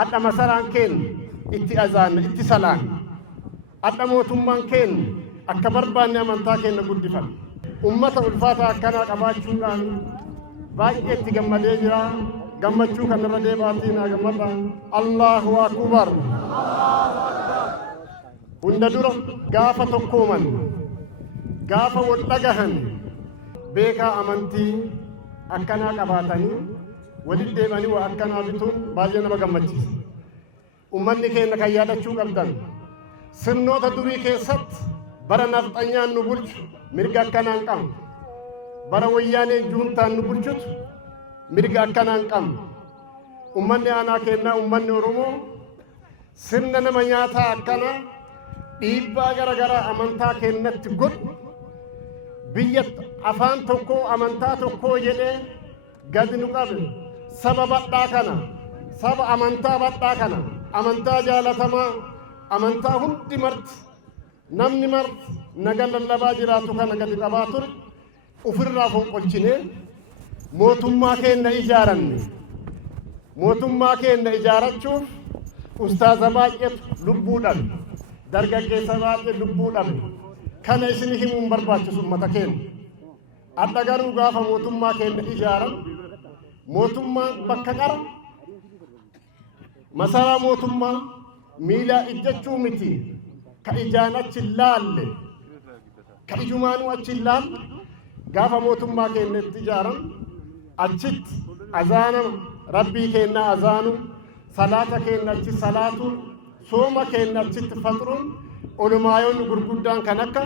adda masaraan keen itti azaan itti salaan adda mootummaan keen akka barbaanne amantaa keenya guddifan ummata ulfaata akkanaa qabaachuudhaan baay'ee itti gammadee jira. Gammachuu kanarra deebaatiin haa gammada. Allahu akbar. Hunda dura gaafa tokkooman gaafa wal dhagahan beekaa amantii akkanaa qabaatanii walitti deemanii waa akkanaa bituun baay'ee nama gammachiisa. Ummanni keenya kan yaadachuu qabdan sirnoota durii keessatti bara nafxanyaan nu bulchu mirga akkanaan qabnu bara wayyaaneen juuntaan nu bulchutu mirga akkanaan qabnu. Ummanni aanaa kennaa ummanni Oromoo sirna nama nyaataa akkana dhiibbaa garagaraa amantaa kennatti godhu biyya afaan tokko amantaa tokko jedhee gadi nu qabe saba badhaa kana saba amantaa badhaa kana amantaa jaalatamaa amantaa hundi marti namni marti naga lallabaa jiraatu kana gadi qabaa ture ufirraa fonqolchine mootummaa keenya ijaaranne. Mootummaa keenya ijaarachuuf ustaaza baay'eetu lubbuu dhabe dargaggeessa baay'ee lubbuu dhabe kana isin himuun barbaachisu ummata keenya. Adda garuu gaafa mootummaa keenya ijaaran mootummaan bakka qara masaraa mootummaa miilaa ijjachuu miti ka ijaan achi laalle ka ijumaanuu achi laalle gaafa mootummaa keenya ijaaran achitti azaanama rabbii keenya azaanu salaata keenya achi salaatu sooma keenya achitti faxruun olumaayoonni gurguddaan kan akka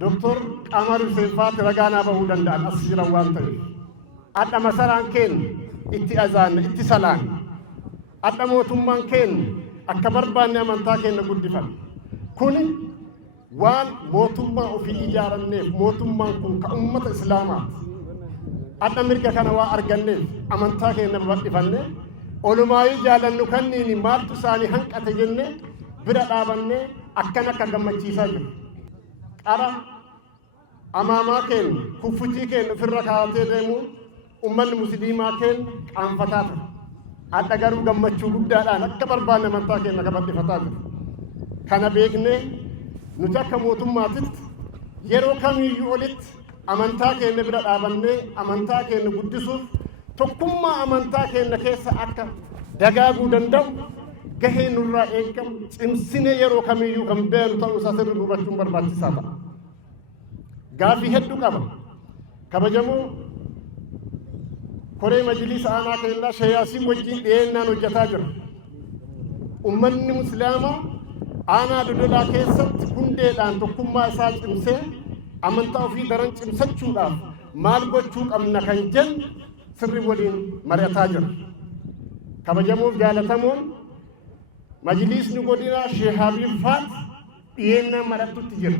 Dr. Qamar Hussein ragaanaa bahuu danda'an as jiran waan ta'eef adda masaraan keenya itti azaanna itti salaan adda mootummaan keenya akka barbaanne amantaa keenya guddifan kuni waan mootummaa ofii ijaaranneef mootummaan kun ka ummata islaamaati. Adda mirga kana waa arganneef amantaa keenya babal'ifanne olumaayii jaalannu kanniini maaltu isaanii hanqate jenne bira dhaabanne akkan akka gammachiisaa jiru. Qara amaamaa keenya kuffutii keenya ofirra kaawatee deemu ummanni musliimaa keenya qaanfataa ture. Adda garuu gammachuu guddaadhaan akka barbaanne amantaa keenya babal'ifataa jiru. Kana beeknee nuti akka mootummaatitti yeroo kamiyyuu olitti amantaa keenya bira dhaabannee amantaa keenya guddisuuf tokkummaa amantaa keenya keessa akka dagaaguu danda'u gahee nurraa eegamu cimsinee yeroo kamiyyuu kan beenu ta'uu isaa sirrii hubachuun barbaachisaa ta'a. Gaafii hedduu qaba. Kabajamoo koree majlisa aanaa keenyaa Sheeyaasiin wajjin dhiyeennaan hojjetaa jira. Ummanni musliimaa aanaa Dodolaa keessatti hundeedhaan tokkummaa isaa cimsee amantaa ofii daran cimsachuudhaaf maal gochuu qabna kan jennu sirri waliin mari'ataa jira. Kabajamoof jaalatamoon majlisni godinaa Sheekh Habiib Faat dhiyeennaan mari'atutti jira.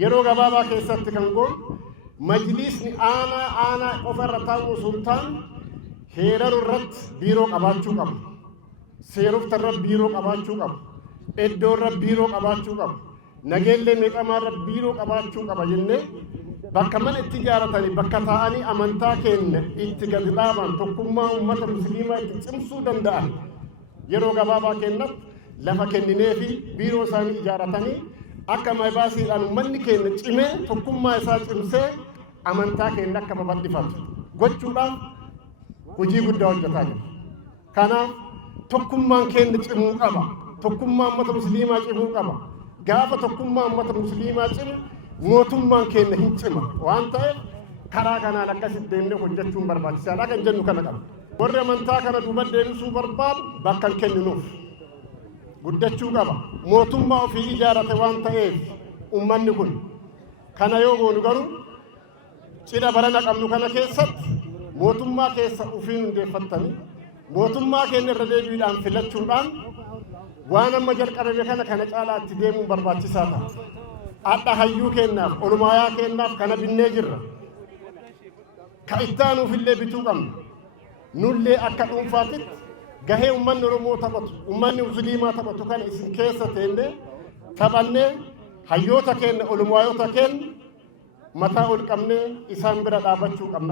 Yeroo gabaabaa keessatti kan goon majlisni aanaa qofarra taa'uu osoo hin taane heeraru irratti biiroo qabaachuu qabu. Seerofta irratti biiroo qabaachuu qabu. Iddoo irratti biiroo qabaachuu qabu. Nageellee meeqamaarra biiroo qabaachuu qaba jennee bakka mana itti ijaaratanii bakka taa'anii amantaa keenya itti gadi dhaaban tokkummaa uummata musliimaa itti cimsuu danda'an yeroo gabaabaa keenyatti lafa kenninee fi biiroo isaanii ijaaratanii akka maayibaasiidhaan uummanni keenya cimee tokkummaa isaa cimsee amantaa keenya akka babal'ifatu gochuudhaaf hojii guddaa hojjetaa jira. Kanaaf tokkummaan keenya cimuu qaba. Tokkummaa uummata musliimaa cimuu qaba. Gaafa tokkummaa uummata musliimaa cimu mootummaan keenya hin cima waan ta'eef karaa kanaan akkasitti deemnee hojjechuun barbaachisaadha kan jennu kana qaba. Warri amantaa kana duuba deebisuu barbaadu bakka hin kenninuuf guddachuu qaba. Mootummaa ofii ijaarate waan ta'eef uummanni kun kana yoo goonu garuu cidha barana qabnu kana keessatti mootummaa keessa ofii hundeeffattanii mootummaa keenya irra deebiidhaan filachuudhaan waan amma jalqabame kana caalaatti deemuun barbaachisaa ta'a. Adda hayyuu kennaaf olumaayaa kennaaf kana binnee jirra. Ka ittaanuuf illee bituu qabna. Nullee akka dhuunfaatitti gahee uummanni Oromoo taphatu uummanni musliimaa taphatu kana isin keessa teennee taphannee hayyoota keenya olumaayoota keenya mataa ol qabnee isaan bira dhaabachuu qabna.